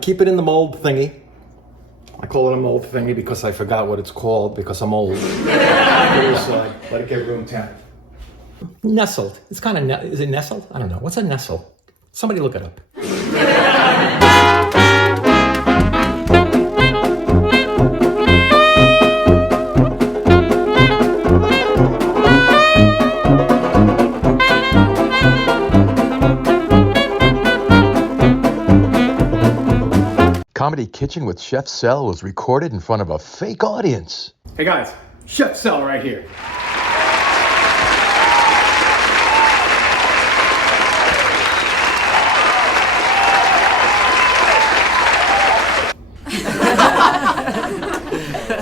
Keep it in the mold thingy. I call it a mold thingy because I forgot what it's called because I'm old. Let it get room temp. Nestled. It's kind of, is it nestled? I don't know. What's a nestle? Somebody look it up. Comedy Kitchen with Chef Sel was recorded in front of a fake audience. Hey guys, Chef Sel right here.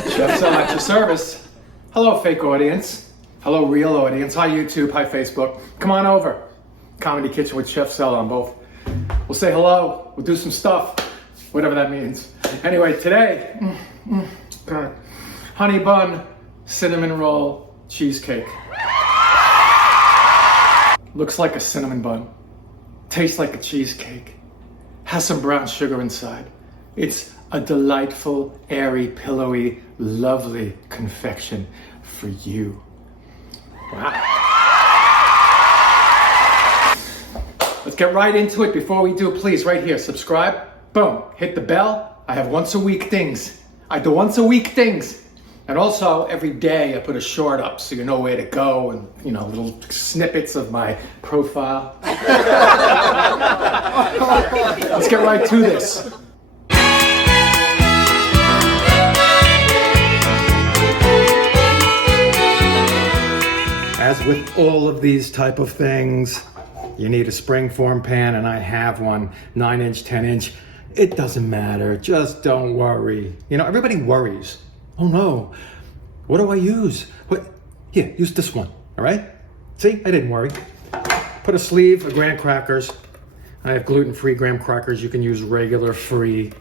Chef Sel at your service. Hello fake audience. Hello real audience. Hi YouTube, hi Facebook. Come on over. Comedy Kitchen with Chef Sel on both. We'll say hello, we'll do some stuff. Whatever that means. Anyway, today, honey bun, cinnamon roll, cheesecake. Looks like a cinnamon bun. Tastes like a cheesecake. Has some brown sugar inside. It's a delightful, airy, pillowy, lovely confection for you. Wow. Let's get right into it. Before we do, please, right here, subscribe. Boom, hit the bell. I have once a week things. I do once a week things. And also every day I put a short up so you know where to go and, you know, little snippets of my profile. Let's get right to this. As with all of these type of things, you need a springform pan, and I have one, 9-inch, 10-inch. It doesn't matter, just don't worry. You know, everybody worries. Oh no, what do I use? What? Here, use this one, all right? See, I didn't worry. Put a sleeve of graham crackers. I have gluten-free graham crackers. You can use regular free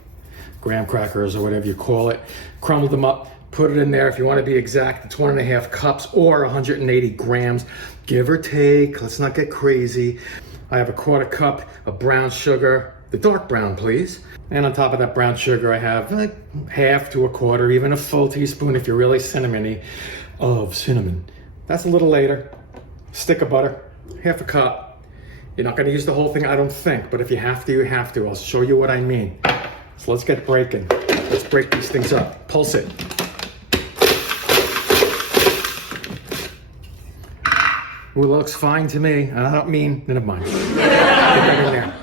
graham crackers or whatever you call it. Crumble them up, put it in there. If you want to be exact, it's 1.5 cups or 180 grams, give or take. Let's not get crazy. I have a 1/4 cup of brown sugar. The dark brown, please. And on top of that brown sugar, I have like 1/2 to 1/4, even a full teaspoon if you're really cinnamony, of cinnamon. That's a little later. Stick of butter, 1/2 cup. You're not gonna use the whole thing, I don't think, but if you have to, you have to. I'll show you what I mean. So let's get breaking. Let's break these things up. Pulse it. Ooh, it looks fine to me. I don't mean, never mind. Get that in there.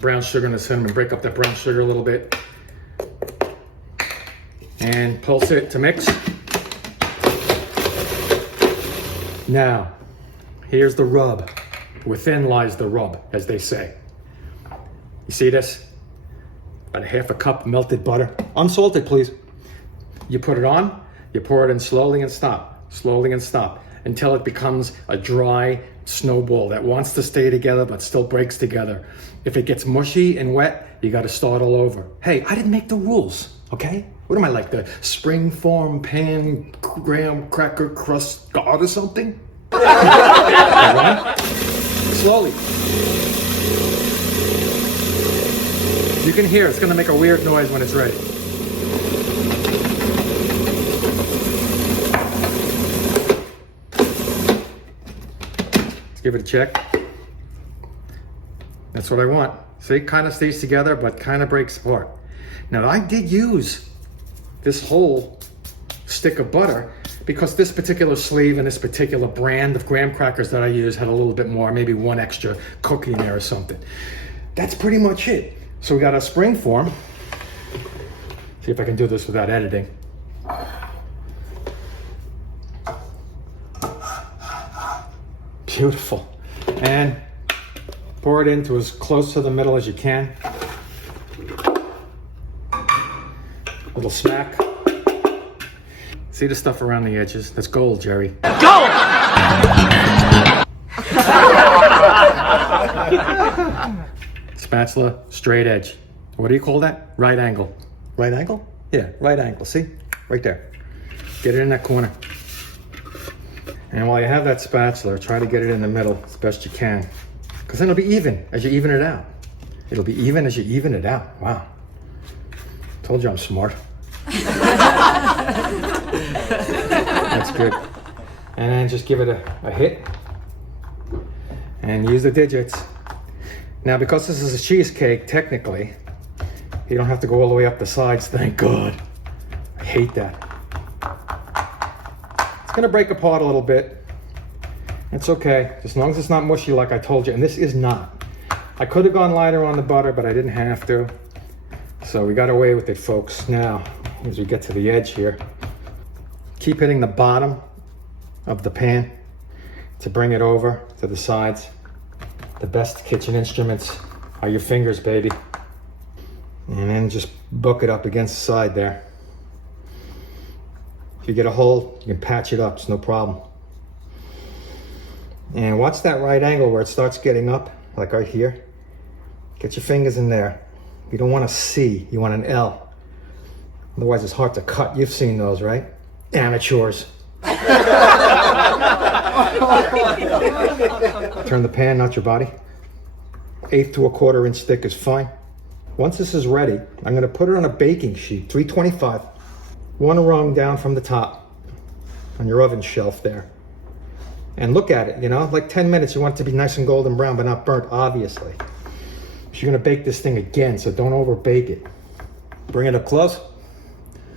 Brown sugar and the cinnamon. Break up that brown sugar a little bit. And pulse it to mix. Now, here's the rub. Within lies the rub, as they say. You see this? About 1/2 cup melted butter. Unsalted, please. You put it on, you pour it in slowly and stop, until it becomes a dry snowball that wants to stay together but still breaks together. If it gets mushy and wet, you got to start all over. Hey, I didn't make the rules, okay? What am I, like the springform pan graham cracker crust god or something? All right? Slowly. You can hear it's gonna make a weird noise when it's ready. Let's give it a check. That's what I want. See, it kind of stays together, but kind of breaks apart. Now, I did use this whole stick of butter because this particular sleeve and this particular brand of graham crackers that I use had a little bit more, maybe one extra cookie in there or something. That's pretty much it. So we got a spring form. See if I can do this without editing. Beautiful. And pour it into as close to the middle as you can. Little smack. See the stuff around the edges? That's gold, Jerry. Gold! Spatula, straight edge. What do you call that? Right angle. Right angle? Yeah, right angle. See? Right there. Get it in that corner. And while you have that spatula, try to get it in the middle as best you can. Because then it'll be even as you even it out. It'll be even as you even it out. Wow. Told you I'm smart. That's good. And then just give it a hit. And use the digits. Now, because this is a cheesecake, technically, you don't have to go all the way up the sides, thank God. I hate that. It's gonna break apart a little bit. It's okay, as long as it's not mushy like I told you, and this is not. I could have gone lighter on the butter, but I didn't have to. So we got away with it, folks. Now, as we get to the edge here, keep hitting the bottom of the pan to bring it over to the sides. The best kitchen instruments are your fingers, baby. And then just book it up against the side there. If you get a hole, you can patch it up, it's no problem. And watch that right angle where it starts getting up, like right here. Get your fingers in there. You don't want a C, you want an L. Otherwise it's hard to cut. You've seen those, right? Amateurs. Turn the pan, not your body. 1/8 to 1/4 inch thick is fine. Once this is ready, I'm gonna put it on a baking sheet, 325. One rung down from the top on your oven shelf there. And look at it, you know, like 10 minutes, you want it to be nice and golden brown, but not burnt, obviously. You're gonna bake this thing again, so don't over bake it. Bring it up close.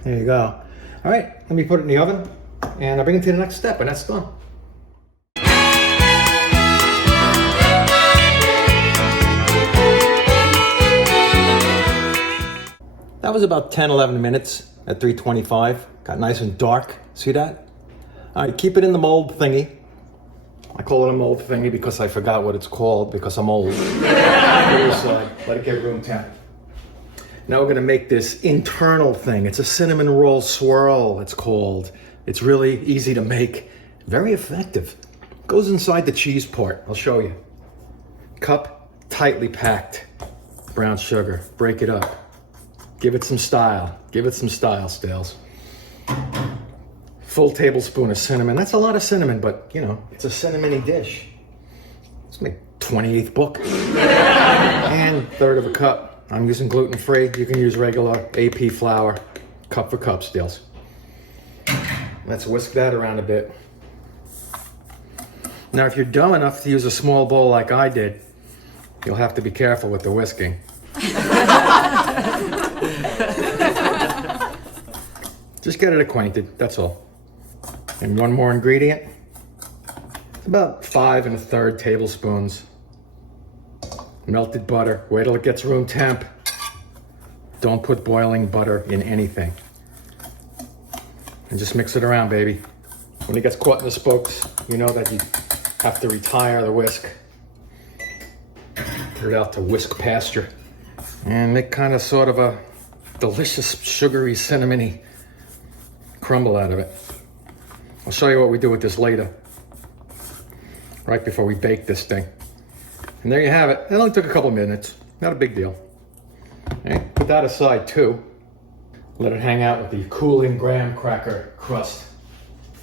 There you go. All right, let me put it in the oven, and I'll bring it to the next step, and that's done. That was about 10, 11 minutes at 325. Got nice and dark. See that? All right, keep it in the mold thingy. I call it a mold thingy because I forgot what it's called because I'm old. Let it get room temp. Now we're gonna make this internal thing. It's a cinnamon roll swirl, it's called. It's really easy to make, very effective. Goes inside the cheese part, I'll show you. Cup, tightly packed brown sugar, break it up. Give it some style, Stales. Full tablespoon of cinnamon. That's a lot of cinnamon, but you know, it's a cinnamony dish. Let's make 28th book. And 1/3 of a cup. I'm using gluten-free. You can use regular AP flour. Cup for cup, Stales. Let's whisk that around a bit. Now, if you're dumb enough to use a small bowl like I did, you'll have to be careful with the whisking. Just get it acquainted, that's all. And one more ingredient. It's about 5 1/3 tablespoons. Melted butter. Wait till it gets room temp. Don't put boiling butter in anything. And just mix it around, baby. When it gets caught in the spokes, you know that you have to retire the whisk. Put it out to whisk pasture. And make kind of sort of a delicious, sugary, cinnamony crumble out of it. I'll show you what we do with this later, right before we bake this thing. And there you have it. It only took a couple minutes, not a big deal. Okay, put that aside too. Let it hang out with the cooling graham cracker crust.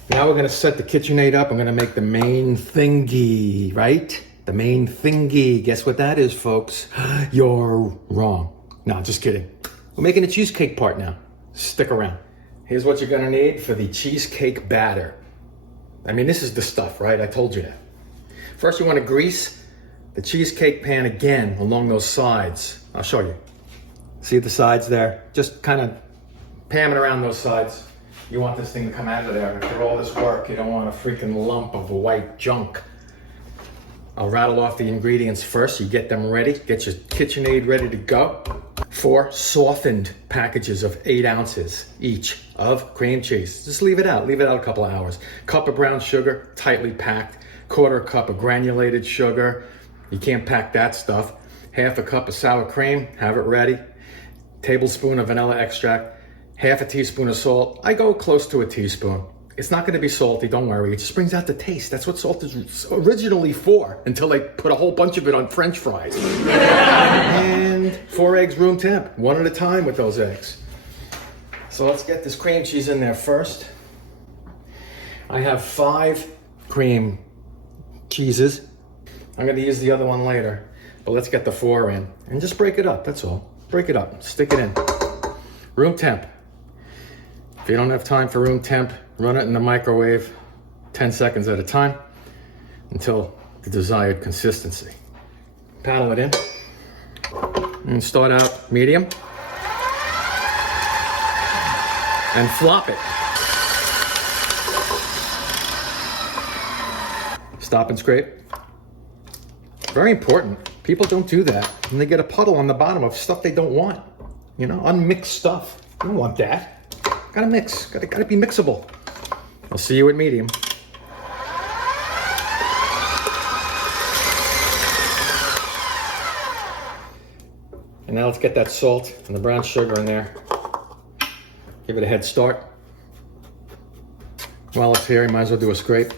Now we're gonna set the KitchenAid up. I'm gonna make the main thingy, right? The main thingy. Guess what that is, folks? You're wrong. No, just kidding. We're making the cheesecake part now. Stick around. Here's what you're gonna need for the cheesecake batter. I mean, this is the stuff, right? I told you that. First, you wanna grease the cheesecake pan again along those sides. I'll show you. See the sides there? Just kind of pam it around those sides. You want this thing to come out of there. After all this work, you don't want a freaking lump of white junk. I'll rattle off the ingredients first. You get them ready. Get your KitchenAid ready to go. 4 softened packages of 8 ounces each of cream cheese. Just leave it out a couple of hours. Cup of brown sugar, tightly packed. 1/4 cup of granulated sugar. You can't pack that stuff. 1/2 cup of sour cream, have it ready. Tablespoon of vanilla extract. 1/2 teaspoon of salt. I go close to a teaspoon. It's not gonna be salty, don't worry. It just brings out the taste. That's what salt is originally for, until they put a whole bunch of it on French fries. And 4 eggs room temp, one at a time with those eggs. So let's get this cream cheese in there first. I have 5 cream cheeses. I'm gonna use the other one later. But let's get the 4 in. And just break it up, that's all. Break it up, stick it in. Room temp. If you don't have time for room temp, run it in the microwave 10 seconds at a time until the desired consistency. Paddle it in and start out medium and flop it. Stop and scrape. Very important. People don't do that and they get a puddle on the bottom of stuff they don't want. You know, unmixed stuff. You don't want that. Gotta mix, gotta be mixable. I'll see you at medium. And now let's get that salt and the brown sugar in there. Give it a head start. While it's here, you might as well do a scrape.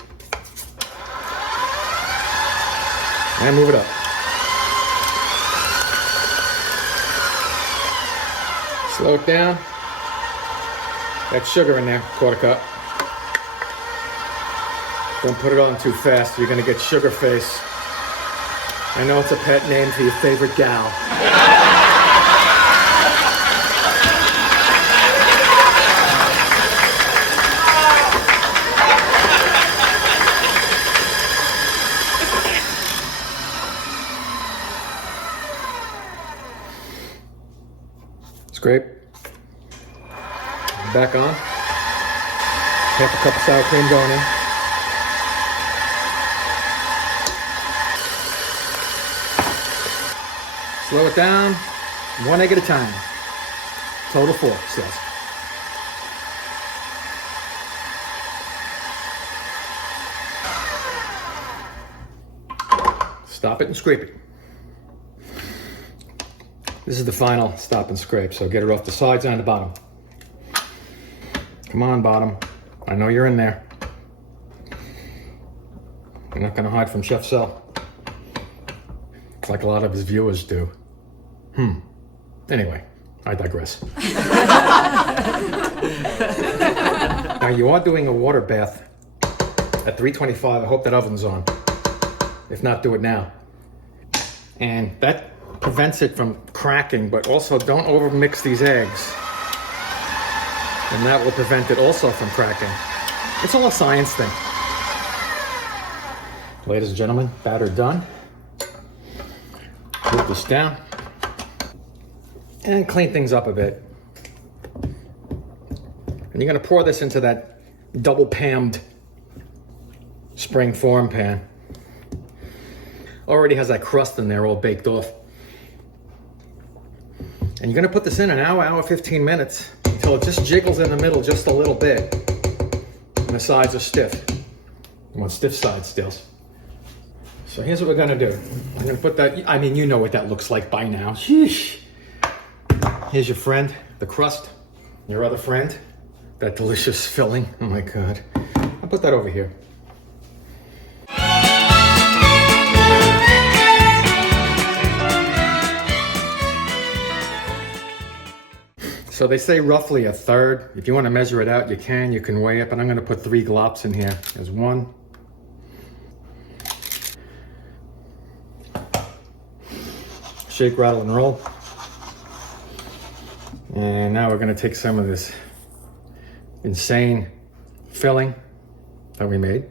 And move it up. Slow it down. That sugar in there, 1/4 cup. Don't put it on too fast, you're gonna get sugar face. I know it's a pet name for your favorite gal. Scrape. Back on. 1/2 cup of sour cream going in. Slow it down, 1 egg at a time. Total 4, says. Stop it and scrape it. This is the final stop and scrape, so get her off the sides and the bottom. Come on, bottom. I know you're in there. You're not gonna hide from Chef Sel. Like a lot of his viewers do. Anyway, I digress. Now you are doing a water bath at 325. I hope that oven's on. If not, do it now. And that prevents it from cracking, but also don't over mix these eggs. And that will prevent it also from cracking. It's all a science thing. Ladies and gentlemen, batter done. Put this down and clean things up a bit. And you're gonna pour this into that double panned spring form pan. Already has that crust in there all baked off. And you're gonna put this in an hour, 15 minutes until it just jiggles in the middle just a little bit. And the sides are stiff. You want stiff sides still. So here's what we're gonna do. I'm gonna put that, I mean, you know what that looks like by now. Sheesh. Here's your friend, the crust. Your other friend, that delicious filling. Oh my God. I'll put that over here. So they say roughly 1/3. If you want to measure it out, you can weigh it, but I'm gonna put 3 glops in here. There's 1. Shake, rattle, and roll. And now we're gonna take some of this insane filling that we made.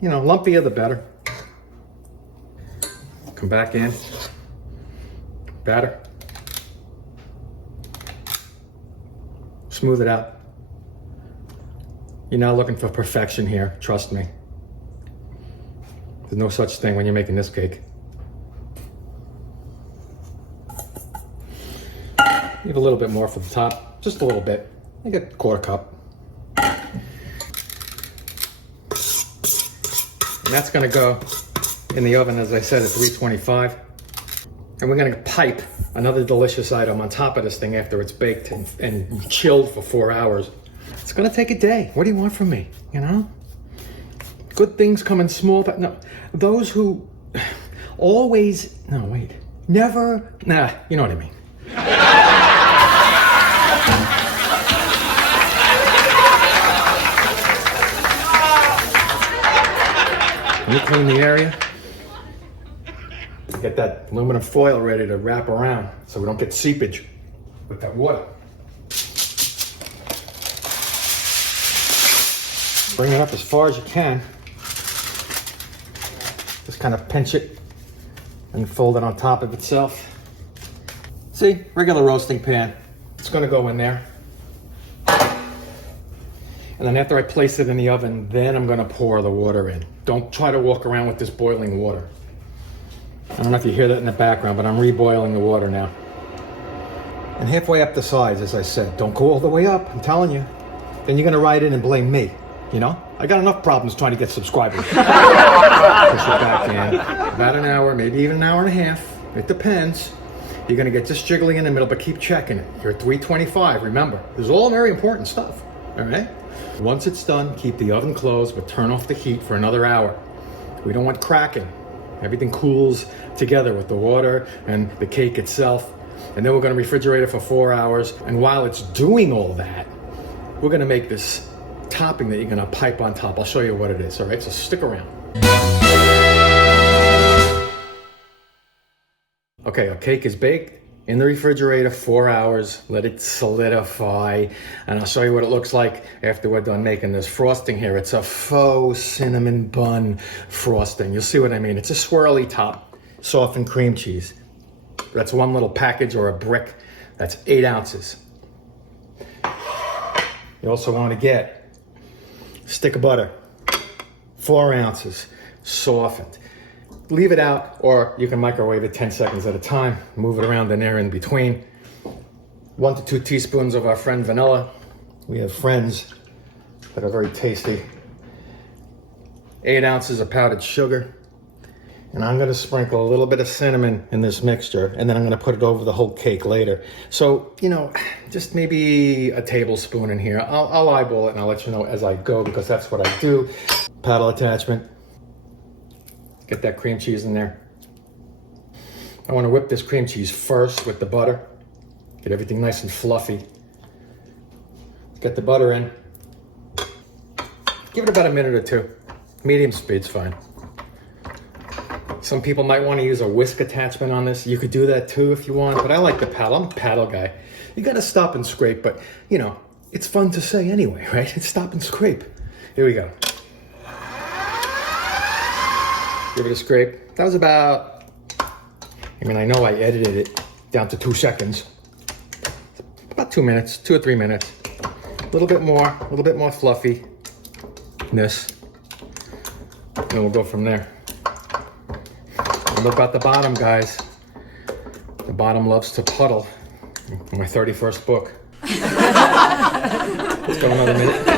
You know, lumpier the better. Come back in, batter. Smooth it out. You're not looking for perfection here, trust me. There's no such thing when you're making this cake. Leave a little bit more for the top, just a little bit. You get 1/4 cup. And that's gonna go in the oven, as I said, at 325. And we're gonna pipe another delicious item on top of this thing after it's baked and chilled for 4 hours. It's gonna take a day. What do you want from me, you know? Good things come in small, but no. Those who always, no, wait, never, nah, you know what I mean. Let me clean the area. Get that aluminum foil ready to wrap around so we don't get seepage with that water. Bring it up as far as you can. Just kind of pinch it and fold it on top of itself. See, regular roasting pan. It's gonna go in there. And then after I place it in the oven, then I'm gonna pour the water in. Don't try to walk around with this boiling water. I don't know if you hear that in the background, but I'm reboiling the water now. And halfway up the sides, as I said, don't go all the way up, I'm telling you. Then you're gonna ride in and blame me, you know? I got enough problems trying to get subscribers. Push it back in, about an hour, maybe even an hour and a half. It depends. You're gonna get just jiggling in the middle, but keep checking it. You're at 325, remember. This is all very important stuff, all right? Once it's done, keep the oven closed, but turn off the heat for another hour. We don't want cracking. Everything cools together with the water and the cake itself. And then we're gonna refrigerate it for 4 hours. And while it's doing all that, we're gonna make this topping that you're gonna pipe on top. I'll show you what it is, all right? So stick around. Okay, our cake is baked in the refrigerator 4 hours. Let it solidify. And I'll show you what it looks like after we're done making this frosting here. It's a faux cinnamon bun frosting. You'll see what I mean. It's a swirly top, softened cream cheese. That's one little package or a brick. That's 8 ounces. You also want to get a stick of butter, 4 ounces, softened. Leave it out, or you can microwave it 10 seconds at a time. Move it around in there in between. 1 to 2 teaspoons of our friend vanilla. We have friends that are very tasty. 8 ounces of powdered sugar. And I'm gonna sprinkle a little bit of cinnamon in this mixture, and then I'm gonna put it over the whole cake later. So, you know, just maybe a tablespoon in here. I'll eyeball it and I'll let you know as I go, because that's what I do. Paddle attachment. Get that cream cheese in there. I want to whip this cream cheese first with the butter. Get everything nice and fluffy. Get the butter in. Give it about a minute or two. Medium speed's fine. Some people might want to use a whisk attachment on this. You could do that too if you want, but I like the paddle. I'm a paddle guy. You got to stop and scrape, but you know, it's fun to say anyway, right? It's stop and scrape. Here we go. Give it a scrape. That was about, I mean, I know I edited it down to 2 seconds. About 2 minutes, 2 or 3 minutes. A little bit more fluffiness. And we'll go from there. And look at the bottom, guys. The bottom loves to puddle. My 31st book. Let's go another minute.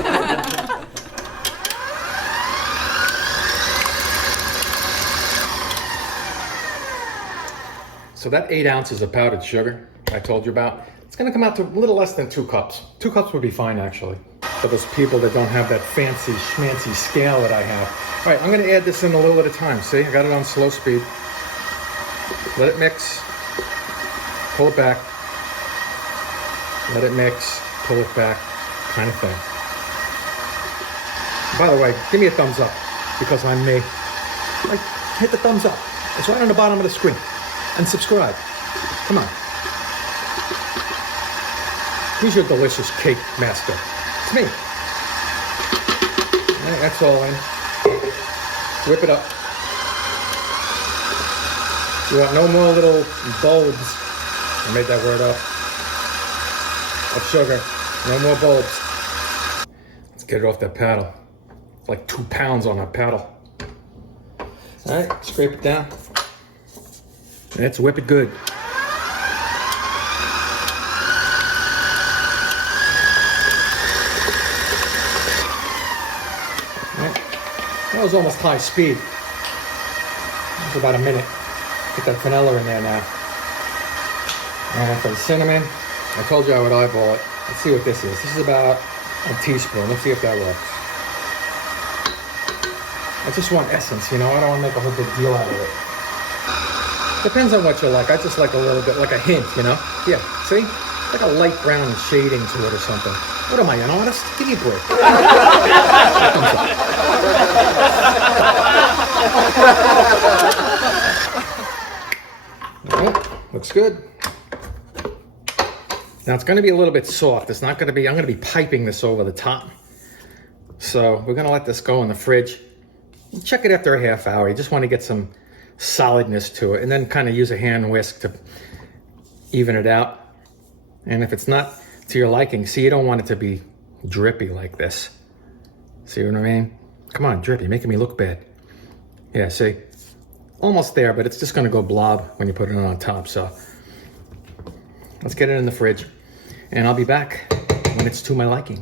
So that 8 ounces of powdered sugar I told you about, it's gonna come out to a little less than 2 cups. 2 cups would be fine, actually. For those people that don't have that fancy schmancy scale that I have. All right, I'm gonna add this in a little at a time. See, I got it on slow speed. Let it mix, pull it back. Let it mix, pull it back, kind of thing. By the way, give me a thumbs up, because I'm me. Like, hit the thumbs up. It's right on the bottom of the screen. And subscribe. Come on. Who's your delicious cake master? It's me. All right, that's all in. Whip it up. You want no more little bulbs. I made that word up. Of sugar. No more bulbs. Let's get it off that paddle. It's like 2 pounds on that paddle. All right, scrape it down. Let's whip it good. Right. That was almost high speed. It was about a minute. Get that vanilla in there now. And for the cinnamon, I told you I would eyeball it. Let's see what this is. This is about a teaspoon. Let's see if that works. I just want essence, you know? I don't want to make a whole big deal out of it. Depends on what you like. I just like a little bit, like a hint, you know? Yeah, see? Like a light brown shading to it or something. What am I, an artist? Give me a break. Looks good. Now it's gonna be a little bit soft. It's not gonna be, I'm gonna be piping this over the top. So we're gonna let this go in the fridge. Check it after a half hour. You just wanna get some solidness to it, and then kind of use a hand whisk to even it out. And if it's not to your liking, see, you don't want it to be drippy like this. See what I mean? Come on, drippy, making me look bad. Yeah, see? Almost there, but it's just gonna go blob when you put it on top, so. Let's get it in the fridge, and I'll be back when it's to my liking.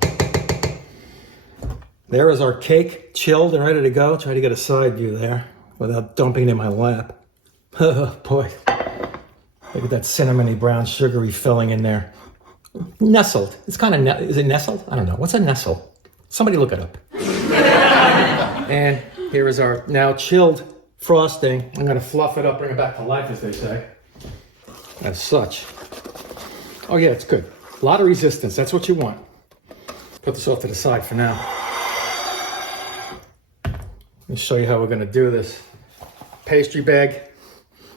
There is our cake, chilled and ready to go. Try to get a side view there without dumping it in my lap. Oh boy. Look at that cinnamony brown sugary filling in there. Nestled. It's kind of, is it nestled? I don't know. What's a nestle? Somebody look it up. And here is our now chilled frosting. I'm gonna fluff it up, bring it back to life, as they say. As such. Oh yeah, it's good. A lot of resistance, that's what you want. Put this off to the side for now. Let me show you how we're gonna do this. Pastry bag,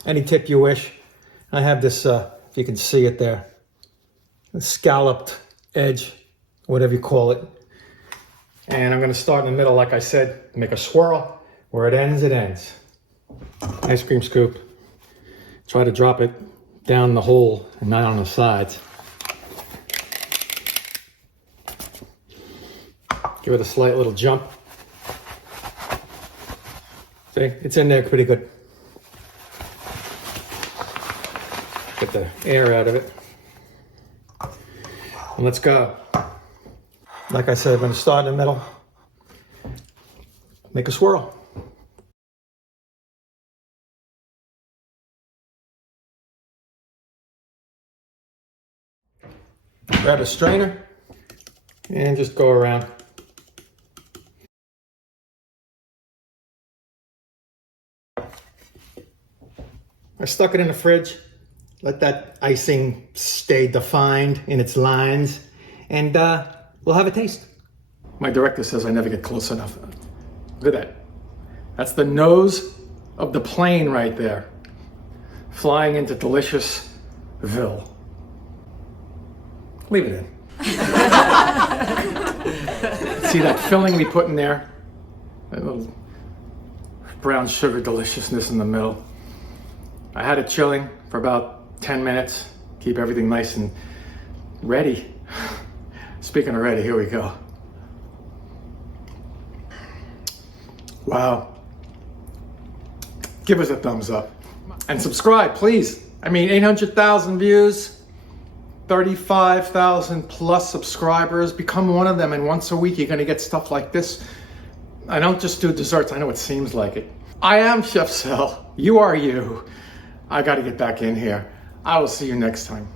any tip you wish. I have this, if you can see it there, a scalloped edge, whatever you call it. And I'm gonna start in the middle, like I said, make a swirl. Where it ends, it ends. Ice cream scoop. Try to drop it down the hole and not on the sides. Give it a slight little jump. See, it's in there pretty good. Get the air out of it. And let's go. Like I said, I'm gonna start in the middle. Make a swirl. Grab a strainer and just go around. I stuck it in the fridge. Let that icing stay defined in its lines, and we'll have a taste. My director says I never get close enough. Look at that. That's the nose of the plane right there, flying into Deliciousville. Leave it in. See that filling we put in there? That little brown sugar deliciousness in the middle. I had it chilling for about 10 minutes. Keep everything nice and ready. Speaking of ready, here we go. Wow. Give us a thumbs up. And subscribe, please. I mean, 800,000 views, 35,000 plus subscribers. Become one of them, and once a week you're gonna get stuff like this. I don't just do desserts, I know it seems like it. I am Chef Sel. You are you. I gotta get back in here. I will see you next time.